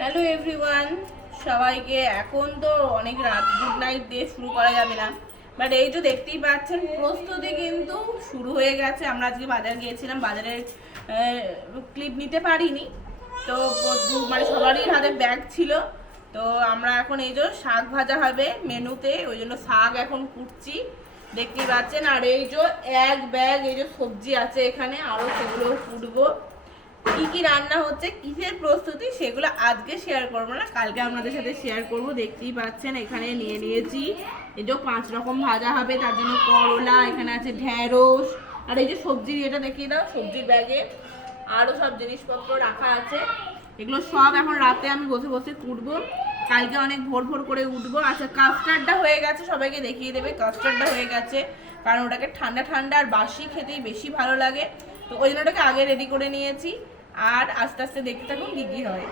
Hello everyone, সবাইকে। এখন তো অনেক রাত, গুড নাইট দিয়ে শুরু করা যাবে না, বাট এই যে দেখতেই পাচ্ছেন প্রস্তুতি কিন্তু শুরু হয়ে গেছে। আমরা আজকে বাজার গিয়েছিলাম, বাজারের ক্লিপ নিতে পারিনি, তো মানে সবারই হাতে ব্যাগ ছিল। তো আমরা এখন এই যে শাক ভাজা হবে মেনুতে, ওই জন্য শাক এখন কুটছি, দেখতেই পাচ্ছেন। আর এই যে এক ব্যাগ এই যে সবজি আছে এখানে, আরও সেগুলো কুটবো। কি কি রান্না হচ্ছে, কিসের প্রস্তুতি, সেগুলো আজকে শেয়ার করবো না, কালকে আপনাদের সাথে শেয়ার করব। দেখতেই পাচ্ছেন এখানে নিয়ে নিয়েছি এই যে 5 রকম ভাজা হবে, তার জন্য করলা, এখানে আছে ঢেঁড়স, আর এই যে সবজির এটা দেখিয়ে দাও, সবজির ব্যাগে আরও সব জিনিসপত্র রাখা আছে। এগুলো সব এখন রাতে আমি বসে বসে কুটবো, কালকে অনেক ভোর ভোর করে উঠবো। আচ্ছা, কাস্টার্ডটা হয়ে গেছে, সবাইকে দেখিয়ে দেবে। কাস্টার্ডটা হয়ে গেছে, কারণ ওটাকে ঠান্ডা ঠান্ডা আর বাসি খেতেই বেশি ভালো লাগে, তো ওই জন্য ওটাকে আগে রেডি করে নিয়েছি। আর আস্তে আস্তে দেখতে থাকুন কি কি হয়।